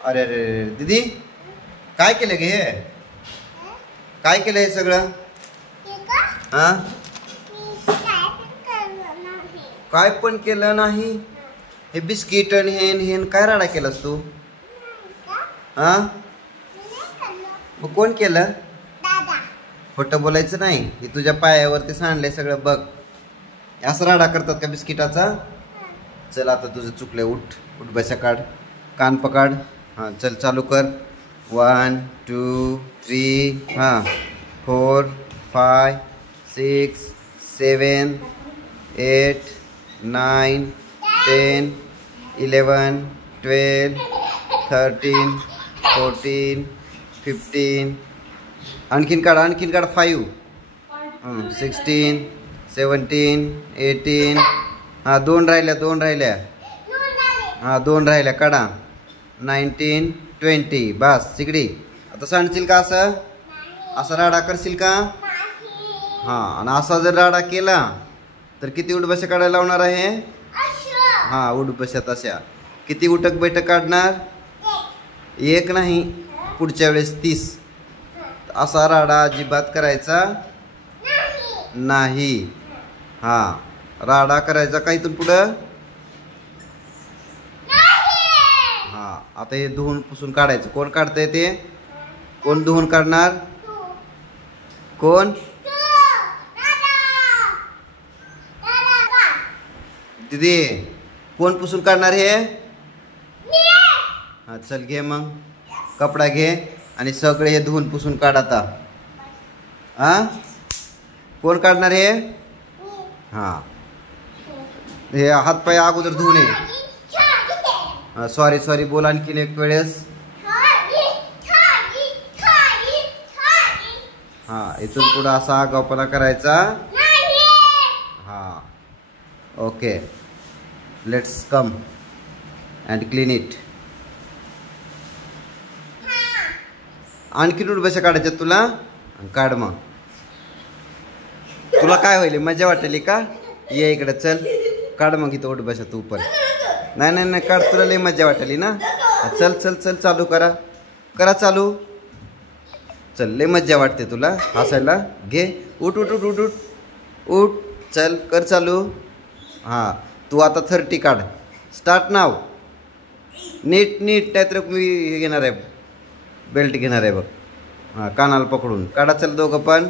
अरे अरे दीदी काय केलं गे? काय केलं हे सगळं? हा काय पण केलं नाही. हे बिस्किट आणि हेन हेन काय राडा केलास तू? हा मग कोण केलं? खोटं बोलायचं नाही. हे तुझ्या पायावरती सांडलंय सगळं बघ. असं राडा करतात का बिस्किटाचा? चल आता तुझं चुकलंय. उठ उठ बसा काढ कान पकड. हां चल चालू कर. 1 2 3 हां 4 5 6 7 8 9 10 11 12 13 14 15 आणखीन काढ 5 16 17 18 हां 2 राहिल्या हां 2 राहिल्या काढा 19 20 बस तिकडी. आता सांडशील का असं राडा करशील का? हां आणि असा जर राडा केला तर किती उठबशा काढायला लावणार आहे? हां उठबशा तशा किती उठक बैठक काढणार? 1 नाही पुढच्या वेळेस 30. असा राडा अजिबात करायचा नाही. हां राडा करायचा का इथून पुढं? हां आता हे धुवून पुसून काढायचं. कोण काढतंय ते? कोण धुवून काढणार? कोण? दीदी कोण पुसून काढणार हे? हां चल घे मग कपडा घे आणि सगळे हे धुवून पुसून काढ आता. हां कोण काढणार हे? हां हे हातपाय अगोदर धुवून ये. सॉरी बोल आणखीन एक वेळेस. हां इथून पुढं असा आगाऊपणा करायचा. हां okay let's come and clean it. आणखी उठबशा काढायच्या तुला? काढ मग. तुला काय होईल? मजा वाटेली का? ये इकडे चल काढ मग इथं उठबशा तू पण. नाही काढ तुला लई मजा वाटेली ना. चल चालू करा चालू. चल लई मज्जा वाटते तुला हसायला. घे उठ उठ उठ उठ उठ उठ चल कर चालू. हां तू आता 30 काढ. स्टार्ट नाव. नीट नाहीतर मी हे घेणार आहे बेल्ट घेणार आहे बघ. हां कानाला पकडून काढा. चल दोघं पण.